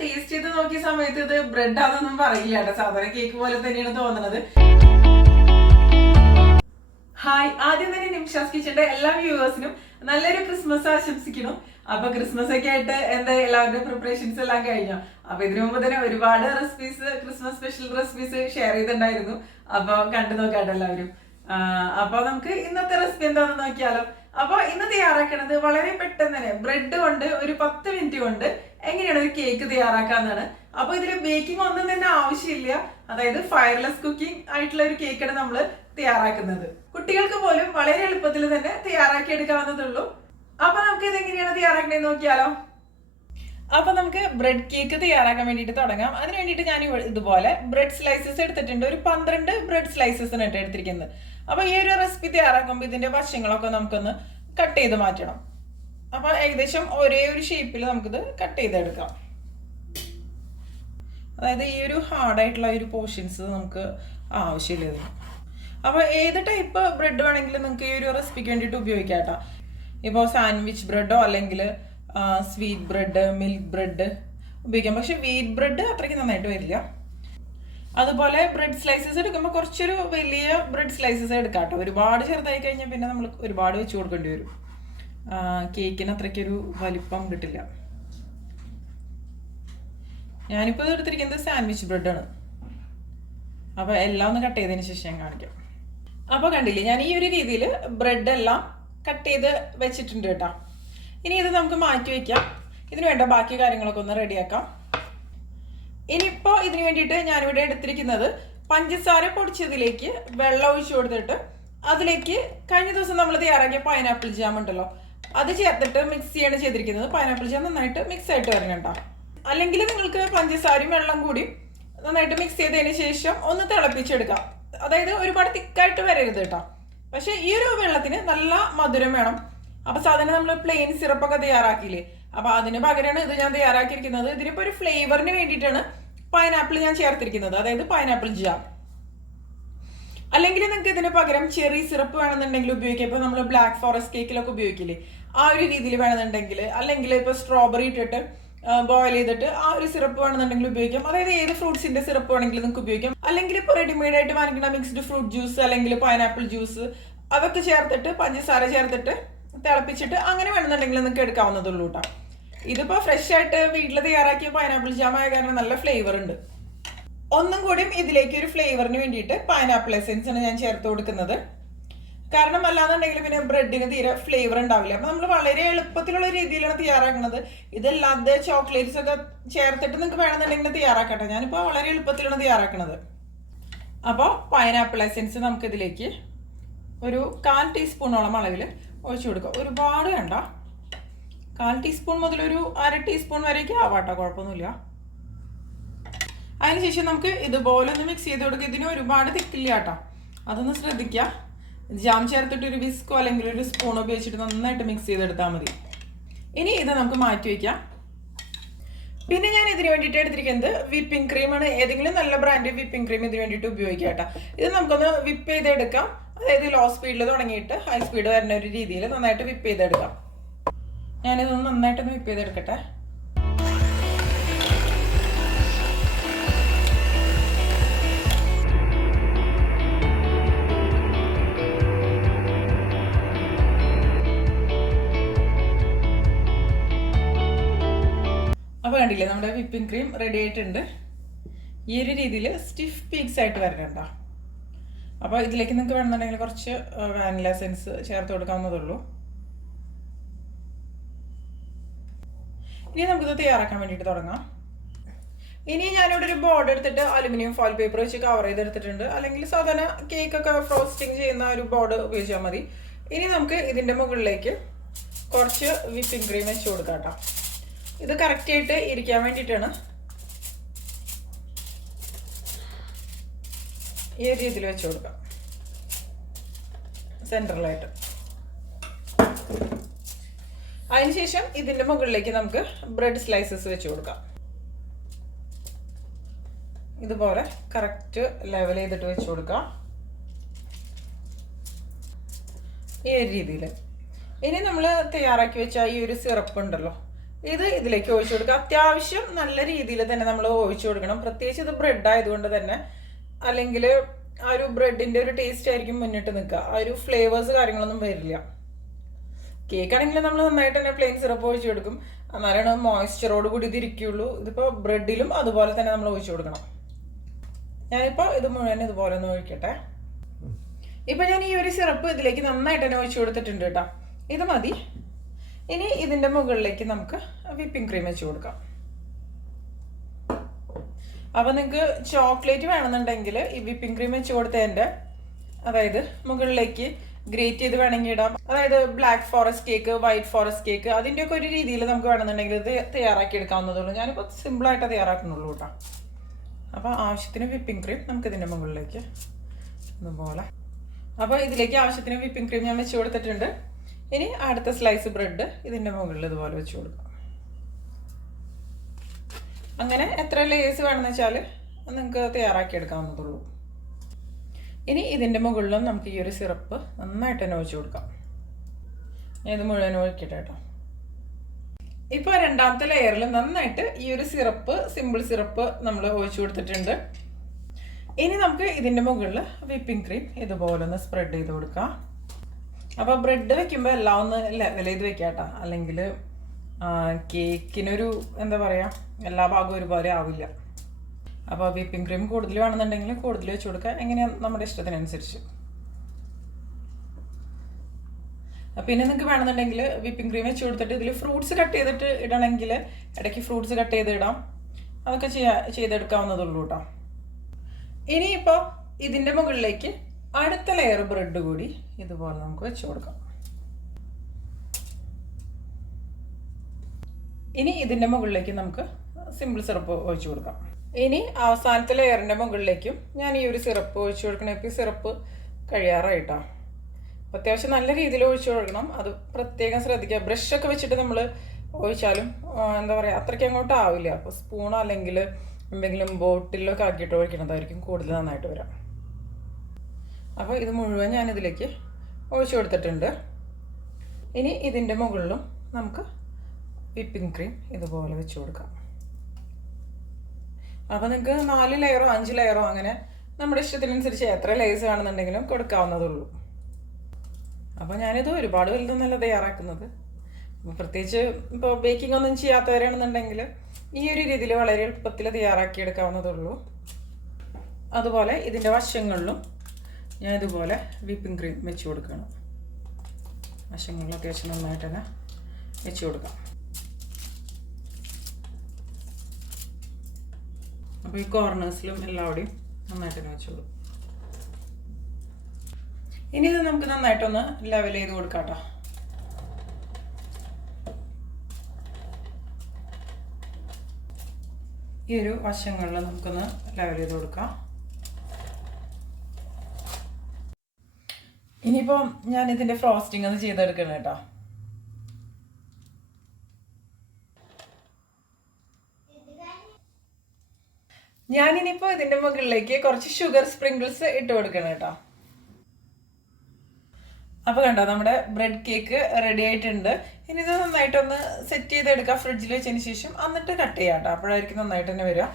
Taste ചെയ്ത് നോക്കിയ സമയത്ത് ഇത് ബ്രെഡ് ആണെന്നൊന്നും പറയില്ല കേട്ടോ. സാധാരണ കേക്ക് പോലെ തന്നെയാണ് തോന്നുന്നത്. ഹായ്, ആദ്യം തന്നെ നിംഷാസ് കിച്ചന്റെ എല്ലാ വ്യൂവേഴ്സിനും നല്ലൊരു ക്രിസ്മസ് ആശംസിക്കുന്നു. അപ്പൊ ക്രിസ്മസ് ഒക്കെ ആയിട്ട് എന്താ എല്ലാവരുടെയും പ്രിപ്പറേഷൻസ് എല്ലാം കഴിഞ്ഞോ? അപ്പൊ ഇതിനു മുമ്പ് തന്നെ ഒരുപാട് recipes, Christmas special recipes share ചെയ്തിട്ടുണ്ടായിരുന്നു. അപ്പൊ കണ്ടു നോക്കാട്ടോ എല്ലാവരും. അപ്പൊ നമുക്ക് ഇന്നത്തെ റെസിപ്പി എന്താണെന്ന് നോക്കിയാലോ. അപ്പൊ ഇന്ന് തയ്യാറാക്കണത് വളരെ പെട്ടെന്ന് തന്നെ ബ്രെഡ് കൊണ്ട് ഒരു 10 മിനിറ്റ് കൊണ്ട് എങ്ങനെയാണ് ഒരു കേക്ക് തയ്യാറാക്കാന്നാണ്. അപ്പൊ ഇതില് ബേക്കിംഗ് ഒന്നും തന്നെ ആവശ്യമില്ല. അതായത് ഫയർലെസ് കുക്കിംഗ് ആയിട്ടുള്ള ഒരു കേക്കാണ് നമ്മൾ തയ്യാറാക്കുന്നത്. കുട്ടികൾക്ക് പോലും വളരെ എളുപ്പത്തിൽ തന്നെ തയ്യാറാക്കി എടുക്കാവുന്നതുള്ളൂ. അപ്പൊ നമുക്ക് ഇത് എങ്ങനെയാണ് തയ്യാറാക്കണേന്ന് നോക്കിയാലോ. അപ്പൊ നമുക്ക് ബ്രെഡ് കേക്ക് തയ്യാറാക്കാൻ വേണ്ടിയിട്ട് തുടങ്ങാം. അതിന് വേണ്ടിയിട്ട് ഞാൻ ഇതുപോലെ ബ്രെഡ് സ്ലൈസസ് എടുത്തിട്ടുണ്ട്. ഒരു 12 ബ്രെഡ് സ്ലൈസസ് ആണ് എടുത്തിരിക്കുന്നത്. അപ്പൊ ഈ ഒരു റെസിപ്പി തയ്യാറാക്കുമ്പോൾ ഇതിന്റെ വശങ്ങളൊക്കെ നമുക്കൊന്ന് കട്ട് ചെയ്ത് മാറ്റണം. അപ്പൊ ഏകദേശം ഒരേ ഒരു ഷേപ്പിൽ നമുക്കിത് കട്ട് ചെയ്തെടുക്കാം. അതായത് ഈ ഒരു ഹാർഡായിട്ടുള്ള ഒരു പോർഷൻസ് നമുക്ക് ആവശ്യമില്ല. അപ്പൊ ഏത് ടൈപ്പ് ബ്രെഡ് വേണമെങ്കിലും നിങ്ങൾക്ക് ഈ ഒരു റെസിപ്പിക്ക് വേണ്ടിയിട്ട് ഉപയോഗിക്കാം കേട്ടോ. ഇപ്പോൾ സാൻഡ്വിച്ച് ബ്രെഡോ അല്ലെങ്കിൽ സ്വീറ്റ് ബ്രെഡ്, മിൽക്ക് ബ്രെഡ് ഉപയോഗിക്കാം. പക്ഷെ വീറ്റ് ബ്രെഡ് അത്രയ്ക്ക് നന്നായിട്ട് വരില്ല. അതുപോലെ ബ്രെഡ് സ്ലൈസസ് എടുക്കുമ്പോൾ കുറച്ചൊരു വലിയ ബ്രെഡ് സ്ലൈസസ് എടുക്കാം കേട്ടോ. ഒരുപാട് ചെറുതായി കഴിഞ്ഞാൽ പിന്നെ നമ്മൾ ഒരുപാട് വെച്ച് കൊടുക്കേണ്ടി വരും. കേക്കിന് അത്രയ്ക്കൊരു വലിപ്പം കിട്ടില്ല. ഞാനിപ്പോൾ എടുത്തിരിക്കുന്നത് സാൻഡ്വിച്ച് ബ്രെഡാണ്. അപ്പോൾ എല്ലാം ഒന്ന് കട്ട് ചെയ്തതിന് ശേഷം ഞാൻ കാണിക്കാം. അപ്പോൾ കണ്ടില്ലേ, ഞാൻ ഈ ഒരു രീതിയിൽ ബ്രെഡ് എല്ലാം കട്ട് ചെയ്ത് വെച്ചിട്ടുണ്ട് കേട്ടോ. ഇനി ഇത് നമുക്ക് മാറ്റി വയ്ക്കാം. ഇതിന് വേണ്ട ബാക്കി കാര്യങ്ങളൊക്കെ ഒന്ന് റെഡിയാക്കാം. ഇനിയിപ്പോൾ ഇതിന് വേണ്ടിയിട്ട് ഞാനിവിടെ എടുത്തിരിക്കുന്നത് പഞ്ചസാര പൊടിച്ചതിലേക്ക് വെള്ളം ഒഴിച്ചു കൊടുത്തിട്ട് അതിലേക്ക് കഴിഞ്ഞ ദിവസം നമ്മൾ തയ്യാറാക്കിയ പൈനാപ്പിൾ ജാം ഉണ്ടല്ലോ, അത് ചേർത്തിട്ട് മിക്സ് ചെയ്യാണ് ചെയ്തിരിക്കുന്നത്. പൈനാപ്പിൾ ജാം നന്നായിട്ട് മിക്സ് ആയിട്ട് വരണം. അല്ലെങ്കിൽ നിങ്ങൾക്ക് പഞ്ചസാരയും വെള്ളം കൂടി നന്നായിട്ട് മിക്സ് ചെയ്തതിന് ശേഷം ഒന്ന് തിളപ്പിച്ചെടുക്കാം. അതായത് ഒരുപാട് തിക്കായിട്ട് വരരുത് കേട്ടോ. പക്ഷെ ഈ ഒരു വെള്ളത്തിന് നല്ല മധുരം വേണം. അപ്പൊ സാധാരണ നമ്മൾ പ്ലെയിൻ സിറപ്പൊക്കെ തയ്യാറാക്കിയില്ലേ, അപ്പൊ അതിന് പകരമാണ് ഇത് ഞാൻ തയ്യാറാക്കിയിരിക്കുന്നത്. ഇതിനിപ്പോ ഒരു ഫ്ലേവറിന് വേണ്ടിയിട്ടാണ് പൈനാപ്പിൾ ഞാൻ ചേർത്തിരിക്കുന്നത്, അതായത് പൈനാപ്പിൾ ജാം. അല്ലെങ്കിൽ നിങ്ങൾക്ക് ഇതിന് പകരം ചെറി സിറപ്പ് വേണമെന്നുണ്ടെങ്കിൽ ഉപയോഗിക്കാം. ഇപ്പൊ നമ്മൾ ബ്ലാക്ക് ഫോറസ്റ്റ് കേക്കിലൊക്കെ ഉപയോഗിക്കില്ലേ, ആ ഒരു രീതിയിൽ വേണമെന്നുണ്ടെങ്കിൽ, അല്ലെങ്കിൽ ഇപ്പൊ സ്ട്രോബെറി ഇട്ടിട്ട് ബോയിൽ ചെയ്തിട്ട് ആ ഒരു സിറപ്പ് വേണമെന്നുണ്ടെങ്കിൽ ഉപയോഗിക്കാം. അതായത് ഏത് ഫ്രൂട്ട്സിന്റെ സിറപ്പ് വേണമെങ്കിലും നിങ്ങൾക്ക് ഉപയോഗിക്കാം. അല്ലെങ്കിൽ ഇപ്പോൾ റെഡിമെയ്ഡ് ആയിട്ട് വാങ്ങിക്കുന്ന മിക്സ്ഡ് ഫ്രൂട്ട് ജ്യൂസ് അല്ലെങ്കിൽ പൈനാപ്പിൾ ജ്യൂസ് അതൊക്കെ ചേർത്തിട്ട് പഞ്ചസാര ചേർത്തിട്ട് തിളപ്പിച്ചിട്ട് അങ്ങനെ വേണമെന്നുണ്ടെങ്കിൽ നിങ്ങൾക്ക് എടുക്കാവുന്നതുള്ളൂ കേട്ടോ. ഇതിപ്പോൾ ഫ്രഷ് ആയിട്ട് വീട്ടിൽ തയ്യാറാക്കിയ പൈനാപ്പിൾ ജാം ആയ കാരണം നല്ല ഫ്ലേവർ ഉണ്ട്. ഒന്നും കൂടിയും ഇതിലേക്ക് ഒരു ഫ്ലേവറിന് വേണ്ടിയിട്ട് പൈനാപ്പിൾ എസൻസ് ആണ് ഞാൻ ചേർത്ത് കൊടുക്കുന്നത്. കാരണം അല്ലാന്നുണ്ടെങ്കിൽ പിന്നെ ബ്രെഡിന് തീരെ ഫ്ലേവർ ഉണ്ടാവില്ല. അപ്പൊ നമ്മൾ വളരെ എളുപ്പത്തിലുള്ള രീതിയിലാണ് തയ്യാറാക്കുന്നത്. ഇതല്ലാതെ ചോക്ലേറ്റ്സ് ഒക്കെ ചേർത്തിട്ട് നിങ്ങൾക്ക് വേണമെന്നുണ്ടെങ്കിൽ തയ്യാറാക്കട്ടെ. ഞാനിപ്പോൾ വളരെ എളുപ്പത്തിലാണ് തയ്യാറാക്കുന്നത്. അപ്പോൾ പൈനാപ്പിൾ എസൻസ് നമുക്ക് ഇതിലേക്ക് ഒരു 1/4 ടീസ്പൂണോളം അളവിൽ ഒഴിച്ചു കൊടുക്കുക. ഒരുപാട് വേണ്ട, 1/4 ടീസ്പൂൺ മുതൽ ഒരു 1/2 ടീസ്പൂൺ വരെയൊക്കെ ആവാട്ടോ, കുഴപ്പമൊന്നുമില്ല. അതിനുശേഷം നമുക്ക് ഇതുപോലെ ഒന്ന് മിക്സ് ചെയ്ത് കൊടുക്കുക. ഇതിന് ഒരുപാട് തിക്കില്ല കേട്ടോ, അതൊന്ന് ശ്രദ്ധിക്കുക. ജാം ചേർത്തിട്ട് ഒരു വിസ്കോ അല്ലെങ്കിൽ ഒരു സ്പൂൺ ഉപയോഗിച്ചിട്ട് നന്നായിട്ട് മിക്സ് ചെയ്തെടുത്താൽ മതി. ഇനി ഇത് നമുക്ക് മാറ്റി വയ്ക്കാം. പിന്നെ ഞാൻ ഇതിന് വേണ്ടിയിട്ട് എടുത്തിരിക്കുന്നത് വിപ്പിംഗ് ക്രീമാണ്. ഏതെങ്കിലും നല്ല ബ്രാൻഡ് വിപ്പിംഗ് ക്രീം ഇതിന് വേണ്ടിയിട്ട് ഉപയോഗിക്കാം കേട്ടോ. ഇത് നമുക്കൊന്ന് വിപ്പ് ചെയ്തെടുക്കാം. അതായത് ലോ സ്പീഡിൽ തുടങ്ങിയിട്ട് ഹൈ സ്പീഡ് വരുന്ന ഒരു രീതിയിൽ നന്നായിട്ട് വിപ്പ് ചെയ്തെടുക്കാം. ഞാനിതൊന്ന് നന്നായിട്ടൊന്ന് വിപ്പ് ചെയ്തെടുക്കട്ടെ. അപ്പോൾ കണ്ടില്ലേ, നമ്മുടെ വിപ്പിംഗ് ക്രീം റെഡി ആയിട്ടുണ്ട്. ഈ ഒരു രീതിയിൽ സ്റ്റിഫ് പീക്സ് ആയിട്ട് വരണുണ്ടോ. അപ്പോൾ ഇതിലേക്ക് നിങ്ങൾക്ക് വേണമെന്നുണ്ടെങ്കിൽ കുറച്ച് വാനില എസൻസ് ചേർത്ത് കൊടുക്കാവുന്നതുള്ളൂ. ഇനി നമുക്കിത് തയ്യാറാക്കാൻ വേണ്ടിയിട്ട് തുടങ്ങാം. ഇനി ഞാനിവിടെ ഒരു ബോർഡ് എടുത്തിട്ട് അലുമിനിയം ഫോയിൽ പേപ്പർ വെച്ച് കവർ ചെയ്തെടുത്തിട്ടുണ്ട്. അല്ലെങ്കിൽ സാധാരണ കേക്കൊക്കെ ഫ്രോസ്റ്റിംഗ് ചെയ്യുന്ന ഒരു ബോർഡ് ഉപയോഗിച്ചാൽ മതി. ഇനി നമുക്ക് ഇതിൻ്റെ മുകളിലേക്ക് കുറച്ച് വിപ്പിംഗ് ക്രീം വെച്ച് കൊടുക്കാം കേട്ടോ. ഇത് കറക്റ്റായിട്ട് ഇരിക്കാൻ വേണ്ടിയിട്ടാണ് ഈ ഒരു രീതിയിൽ വെച്ച് കൊടുക്കാം, സെൻട്രലായിട്ട്. അതിനുശേഷം ഇതിൻ്റെ മുകളിലേക്ക് നമുക്ക് ബ്രെഡ് സ്ലൈസസ് വെച്ച് കൊടുക്കാം. ഇതുപോലെ കറക്റ്റ് ലെവൽ ചെയ്തിട്ട് വെച്ച് കൊടുക്കാം, ഈ ഒരു രീതിയിൽ. ഇനി നമ്മൾ തയ്യാറാക്കി വെച്ച ഈ ഒരു സിറപ്പ് ഉണ്ടല്ലോ, ഇത് ഇതിലേക്ക് ഒഴിച്ചു കൊടുക്കുക. അത്യാവശ്യം നല്ല രീതിയിൽ തന്നെ നമ്മൾ ഒഴിച്ചു കൊടുക്കണം. പ്രത്യേകിച്ച് ഇത് ബ്രെഡ് ആയതുകൊണ്ട് തന്നെ, അല്ലെങ്കിൽ ആ ഒരു ബ്രെഡിന്റെ ഒരു ടേസ്റ്റ് ആയിരിക്കും മുന്നിട്ട് നിൽക്കുക. ആ ഒരു ഫ്ലേവേഴ്സ് കാര്യങ്ങളൊന്നും വരില്ല. കേക്ക് ആണെങ്കിൽ നമ്മൾ നന്നായിട്ട് തന്നെ പ്ലെയിൻ സിറപ്പ് ഒഴിച്ചു കൊടുക്കും, എന്നാലാണ് മോയ്സ്ചറോട് കൂടി ഇതിരിക്കുള്ളൂ. ഇതിപ്പോൾ ബ്രെഡിലും അതുപോലെ തന്നെ നമ്മൾ ഒഴിച്ചു കൊടുക്കണം. ഞാനിപ്പോൾ ഇത് മുഴുവൻ ഇതുപോലെ ഒന്ന് ഒഴിക്കട്ടെ. ഇപ്പം ഞാൻ ഈ ഒരു സിറപ്പ് ഇതിലേക്ക് നന്നായിട്ട് തന്നെ ഒഴിച്ചു കൊടുത്തിട്ടുണ്ട് കേട്ടോ. ഇത് മതി. ഇനി ഇതിൻ്റെ മുകളിലേക്ക് നമുക്ക് വിപ്പിംഗ് ക്രീം വെച്ച് കൊടുക്കാം. അപ്പം നിങ്ങൾക്ക് ചോക്ലേറ്റ് വേണമെന്നുണ്ടെങ്കിൽ ഈ വിപ്പിംഗ് ക്രീം വെച്ച് കൊടുത്തതിൻ്റെ അതായത് മുകളിലേക്ക് ഗ്രേറ്റ് ചെയ്ത് വേണമെങ്കിൽ ഇടാം. അതായത് black forest cake, white forest cake, അതിൻ്റെയൊക്കെ ഒരു രീതിയിൽ നമുക്ക് വേണമെന്നുണ്ടെങ്കിൽ ഇത് തയ്യാറാക്കി എടുക്കാവുന്നതുള്ളൂ. ഞാനിപ്പോൾ സിമ്പിളായിട്ട് തയ്യാറാക്കുന്നുള്ളൂ കേട്ടോ. അപ്പോൾ ആവശ്യത്തിന് വിപ്പിംഗ് ക്രീം നമുക്ക് ഇതിൻ്റെ മുകളിലേക്ക് ഇതുപോലെ. അപ്പോൾ ഇതിലേക്ക് ആവശ്യത്തിന് വിപ്പിംഗ് ക്രീം ഞാൻ വെച്ച് കൊടുത്തിട്ടുണ്ട്. ഇനി അടുത്ത സ്ലൈസ് ബ്രെഡ് ഇതിൻ്റെ മുകളിൽ ഇതുപോലെ വെച്ച് കൊടുക്കാം. അങ്ങനെ എത്ര ലേയേഴ്സ് വേണമെന്ന് വെച്ചാൽ നിങ്ങൾക്ക് തയ്യാറാക്കി എടുക്കാവുന്നതുള്ളൂ. ഇനി ഇതിൻ്റെ മുകളിലും നമുക്ക് ഈ ഒരു സിറപ്പ് നന്നായിട്ട് തന്നെ ഒഴിച്ചു കൊടുക്കാം. ഞാൻ ഇത് മുഴുവൻ ഒഴിക്കട്ടെ കേട്ടോ. ഇപ്പോൾ രണ്ടാമത്തെ ലെയറിൽ നന്നായിട്ട് ഈ ഒരു സിറപ്പ്, സിമ്പിൾ സിറപ്പ് നമ്മൾ ഒഴിച്ചു കൊടുത്തിട്ടുണ്ട്. ഇനി നമുക്ക് ഇതിൻ്റെ മുകളിൽ വിപ്പിംഗ് ക്രീം ഇതുപോലെ ഒന്ന് സ്പ്രെഡ് ചെയ്ത് കൊടുക്കാം. അപ്പോൾ ബ്രെഡ് വെക്കുമ്പോൾ എല്ലാം ഒന്ന് ലെവൽ ചെയ്ത് വെക്കാം കേട്ടോ. അല്ലെങ്കിൽ കേക്കിനൊരു എന്താ പറയുക, എല്ലാ ഭാഗവും ഒരുപോലെ ആവില്ല. അപ്പോൾ വിപ്പിംഗ് ക്രീം കൂടുതൽ വേണമെന്നുണ്ടെങ്കിൽ കൂടുതൽ വെച്ച് കൊടുക്കുക. എങ്ങനെയാണ് നമ്മുടെ ഇഷ്ടത്തിനനുസരിച്ച്. പിന്നെ നിങ്ങൾക്ക് വേണമെന്നുണ്ടെങ്കിൽ വിപ്പിംഗ് ക്രീം വെച്ച് കൊടുത്തിട്ട് ഇതിൽ ഫ്രൂട്ട്സ് കട്ട് ചെയ്തിട്ട് ഇടണമെങ്കിൽ ഇടയ്ക്ക് ഫ്രൂട്ട്സ് കട്ട് ചെയ്ത് ഇടാം. അതൊക്കെ ചെയ്തെടുക്കാവുന്നതുള്ളൂ കേട്ടോ. ഇനിയിപ്പോൾ ഇതിൻ്റെ മുകളിലേക്ക് അടുത്ത ലെയർ ബ്രെഡ് കൂടി ഇതുപോലെ നമുക്ക് വെച്ച് കൊടുക്കാം. ഇനി ഇതിൻ്റെ മുകളിലേക്ക് നമുക്ക് സിമ്പിൾ സിറപ്പ് ഒഴിച്ചു കൊടുക്കാം. ഇനി അവസാനത്തെ ലെയറിൻ്റെ മുകളിലേക്കും ഞാൻ ഈ ഒരു സിറപ്പ് ഒഴിച്ചു കൊടുക്കണം. ഇപ്പോൾ ഈ സിറപ്പ് കഴിയാറായിട്ടാണ്. അത്യാവശ്യം നല്ല രീതിയിൽ ഒഴിച്ചു കൊടുക്കണം. അത് പ്രത്യേകം ശ്രദ്ധിക്കുക. ബ്രഷൊക്കെ വെച്ചിട്ട് നമ്മൾ ഒഴിച്ചാലും എന്താ പറയുക, അത്രയ്ക്ക് അങ്ങോട്ട് ആവില്ല. അപ്പോൾ സ്പൂണോ അല്ലെങ്കിൽ എന്തെങ്കിലും ബോട്ടിലൊക്കെ ആക്കിയിട്ട് ഒഴിക്കണതായിരിക്കും കൂടുതൽ നന്നായിട്ട് വരാം. അപ്പോൾ ഇത് മുഴുവൻ ഞാനിതിലേക്ക് ഒഴിച്ചു കൊടുത്തിട്ടുണ്ട്. ഇനി ഇതിൻ്റെ മുകളിലും നമുക്ക് വിപ്പിംഗ് ക്രീം ഇതുപോലെ വെച്ച് കൊടുക്കാം. അപ്പോൾ നിങ്ങൾക്ക് 4 ലെയറോ 5 ലെയറോ അങ്ങനെ നമ്മുടെ ഇഷ്ടത്തിനനുസരിച്ച് എത്ര ലെയേഴ്സ് വേണമെന്നുണ്ടെങ്കിലും കൊടുക്കാവുന്നതുള്ളൂ. അപ്പോൾ ഞാനിത് ഒരുപാട് വലുതൊന്നല്ല തയ്യാറാക്കുന്നത്. പ്രത്യേകിച്ച് ഇപ്പോൾ ബേക്കിംഗ് ഒന്നും ചെയ്യാത്തവരാണെന്നുണ്ടെങ്കിൽ ഈ ഒരു രീതിയിൽ വളരെ എളുപ്പത്തിൽ തയ്യാറാക്കിയെടുക്കാവുന്നതുള്ളൂ. അതുപോലെ ഇതിൻ്റെ വശങ്ങളിലും ഞാൻ ഇതുപോലെ വിപ്പിംഗ് ക്രീം വെച്ച് കൊടുക്കണം. വശങ്ങളിലും അത്യാവശ്യം നന്നായിട്ട് തന്നെ വെച്ച് കൊടുക്കാം. അപ്പോൾ ഈ കോർണേഴ്സിലും എല്ലാവിടെയും നന്നായിട്ട് തന്നെ വെച്ച് കൊടുക്കും. ഇനി ഇത് നമുക്ക് നന്നായിട്ടൊന്ന് ലെവൽ ചെയ്ത് കൊടുക്കാം കേട്ടോ. ഈ ഒരു വശങ്ങളിൽ നമുക്കൊന്ന് ലെവൽ ചെയ്ത് കൊടുക്കാം. ഇനിയിപ്പോൾ ഞാൻ ഇതിൻ്റെ ഫ്രോസ്റ്റിംഗ് ഒന്ന് ചെയ്തെടുക്കണം കേട്ടോ. ഞാനിനിയിപ്പോൾ ഇതിൻ്റെ മുകളിലേക്ക് കുറച്ച് ഷുഗർ സ്പ്രിങ്കിൾസ് ഇട്ട് കൊടുക്കണം കേട്ടോ. അപ്പോൾ കണ്ടോ, നമ്മുടെ ബ്രെഡ് കേക്ക് റെഡി ആയിട്ടുണ്ട്. ഇനി ഇത് നന്നായിട്ടൊന്ന് സെറ്റ് ചെയ്തെടുക്കാം ഫ്രിഡ്ജിൽ വെച്ചതിന് ശേഷം. എന്നിട്ട് കട്ട് ചെയ്യാം കേട്ടോ. അപ്പോഴായിരിക്കും നന്നായിട്ട് തന്നെ വരിക.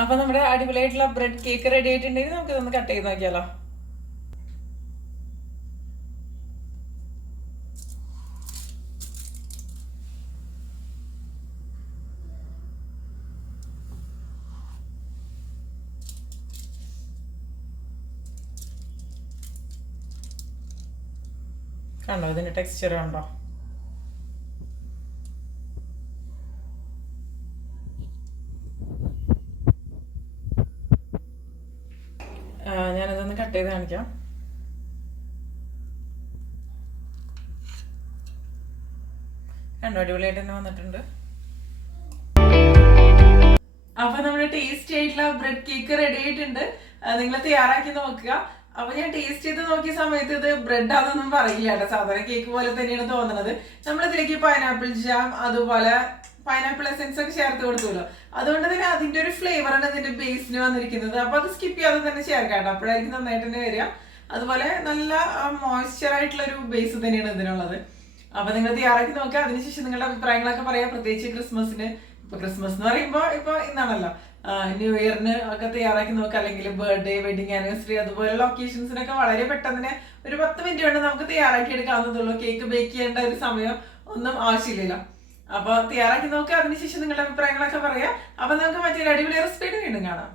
അപ്പോൾ നമ്മുടെ അടിപൊളിയായിട്ടുള്ള ബ്രെഡ് കേക്ക് റെഡി ആയിട്ടുണ്ടെങ്കിൽ നമുക്ക് ഇതൊന്ന് കട്ട് ചെയ്ത് നോക്കിയാലോ. കണ്ടോ ഇതിൻ്റെ ടെക്സ്ചർ കണ്ടോ? ഞാനിതൊന്ന് കട്ട് ചെയ്ത് കാണിക്കാം. കണ്ടോ, അടിപൊളിയായിട്ട് തന്നെ വന്നിട്ടുണ്ട്. അപ്പൊ നമ്മുടെ ടേസ്റ്റി ആയിട്ടുള്ള ബ്രെഡ് കേക്ക് റെഡി ആയിട്ടുണ്ട്. നിങ്ങൾ തയ്യാറാക്കി നോക്കുക. അപ്പൊ ഞാൻ ടേസ്റ്റ് ചെയ്ത് നോക്കിയ സമയത്ത് ഇത് ബ്രെഡ് ആണെന്നൊന്നും പറയില്ല കേട്ടോ. സാധാരണ കേക്ക് പോലെ തന്നെയാണ് തോന്നുന്നത്. നമ്മളിതിലേക്ക് പൈനാപ്പിൾ ജാം അതുപോലെ പൈനാപ്പിൾ എസൻസ് ഒക്കെ ചേർത്ത് കൊടുത്തുല്ലോ. അതുകൊണ്ട് തന്നെ അതിന്റെ ഒരു ഫ്ലേവറാണ് ഇതിന്റെ ബേസിന് വന്നിരിക്കുന്നത്. അപ്പൊ അത് സ്കിപ്പ് ചെയ്യാതെ തന്നെ ചേർക്കാം കേട്ടോ. അപ്പോഴായിരിക്കും നന്നായിട്ട് തന്നെ വരിക. അതുപോലെ നല്ല മോയ്സ്ചർ ആയിട്ടുള്ള ഒരു ബേസ് തന്നെയാണ് ഇതിനുള്ളത്. അപ്പൊ നിങ്ങൾ തയ്യാറാക്കി നോക്കുക. അതിനുശേഷം നിങ്ങളുടെ അഭിപ്രായങ്ങളൊക്കെ പറയാം. പ്രത്യേകിച്ച് ക്രിസ്മസിന്, ഇപ്പൊ ക്രിസ്മസ് എന്ന് പറയുമ്പോ ഇപ്പൊ ഇന്നാണല്ലോ, ന്യൂ ഇയറിന് ഒക്കെ തയ്യാറാക്കി നോക്കുക. അല്ലെങ്കിൽ ബർത്ത്ഡേ, വെഡിങ് ആനിവേഴ്സറി അതുപോലുള്ള ഒക്കേഷൻസിനൊക്കെ വളരെ പെട്ടെന്ന് ഒരു 10 മിനിറ്റ് കൊണ്ട് നമുക്ക് തയ്യാറാക്കി എടുക്കാവുന്നതുള്ളൂ. കേക്ക് ബേക്ക് ചെയ്യേണ്ട ഒരു സമയം ഒന്നും ആവശ്യമില്ലല്ലോ. അപ്പൊ തയ്യാറാക്കി നോക്കുക. അതിനുശേഷം നിങ്ങളുടെ അഭിപ്രായങ്ങളൊക്കെ പറയാം. അപ്പൊ നമുക്ക് മറ്റൊരു അടിപൊളി റെസിപ്പി വീണ്ടും കാണാം.